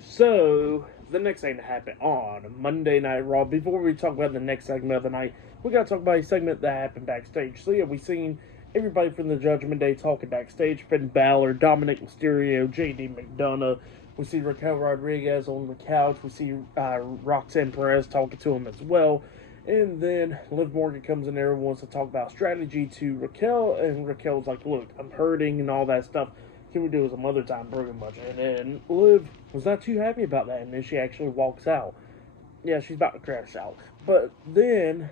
So, the next thing to happen on Monday Night Raw, before we talk about the next segment of the night, we gotta talk about a segment that happened backstage. So, yeah, we seen everybody from the Judgment Day talking backstage. Finn Balor, Dominic Mysterio, JD McDonough. We see Raquel Rodriguez on the couch. We see Roxanne Perez talking to him as well. And then Liv Morgan comes in there and wants to talk about strategy to Raquel. And Raquel's like, look, I'm hurting and all that stuff. Can we do it some other time, pretty much? And then Liv was not too happy about that. And then she actually walks out. Yeah, she's about to crash out. But then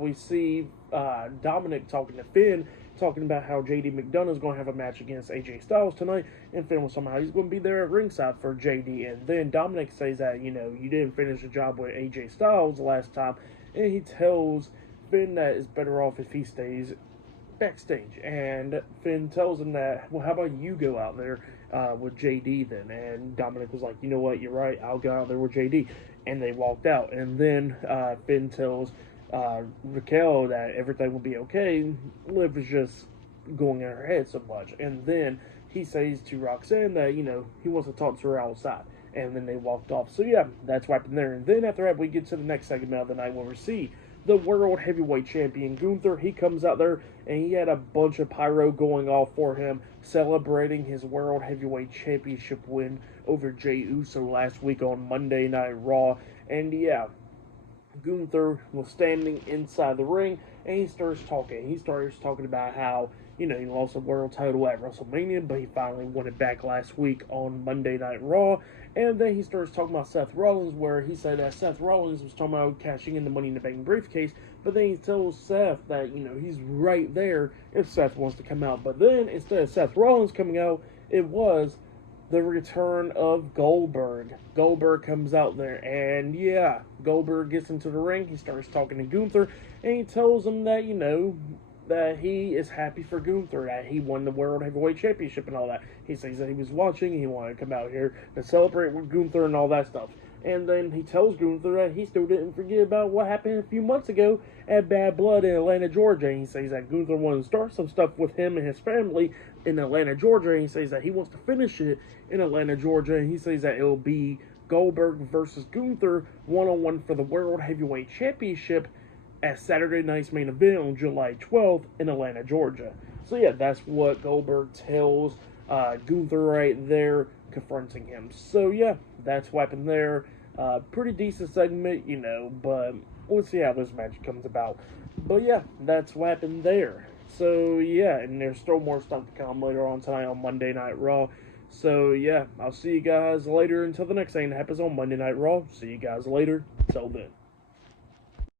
we see Dominic talking to Finn, talking about how JD McDonough is going to have a match against AJ Styles tonight, and Finn was somehow he's going to be there at ringside for JD. And then Dominic says that, you didn't finish the job with AJ Styles last time, and he tells Finn that it's better off if he stays backstage. And Finn tells him that, well, how about you go out there with JD then? And Dominic was like, you know what, you're right, I'll go out there with JD. And they walked out. And then Finn tells Raquel that everything will be okay. Liv is just going in her head so much. And then he says to Roxanne that, he wants to talk to her outside. And then they walked off. So yeah, that's what happened there. And then after that, we get to the next segment of the night where we see the World Heavyweight Champion Gunther. He comes out there and he had a bunch of pyro going off for him, celebrating his World Heavyweight Championship win over Jey Uso last week on Monday Night Raw. And yeah, Gunther was standing inside the ring and he starts talking. He starts talking about how, he lost the world title at WrestleMania, but he finally won it back last week on Monday Night Raw. And then he starts talking about Seth Rollins, where he said that Seth Rollins was talking about cashing in the Money in the Bank briefcase, but then he tells Seth that, he's right there if Seth wants to come out. But then, instead of Seth Rollins coming out, it was the return of Goldberg. Goldberg comes out there, and yeah, Goldberg gets into the ring, he starts talking to Gunther, and he tells him that, that he is happy for Gunther, that he won the World Heavyweight Championship and all that. He says that he was watching, he wanted to come out here to celebrate with Gunther and all that stuff. And then he tells Gunther that he still didn't forget about what happened a few months ago at Bad Blood in Atlanta, Georgia. And he says that Gunther wanted to start some stuff with him and his family in Atlanta, Georgia. And he says that he wants to finish it in Atlanta, Georgia. And he says that it'll be Goldberg versus Gunther one-on-one for the World Heavyweight Championship at Saturday night's main event on July 12th in Atlanta, Georgia. So yeah, that's what Goldberg tells Gunther right there, confronting him. So yeah, that's what happened there. Pretty decent segment, but we'll see how this match comes about. But yeah, that's what happened there. So yeah, and there's still more stuff to come later on tonight on Monday Night Raw. So yeah, I'll see you guys later until the next thing that happens on Monday Night Raw. See you guys later. Till then.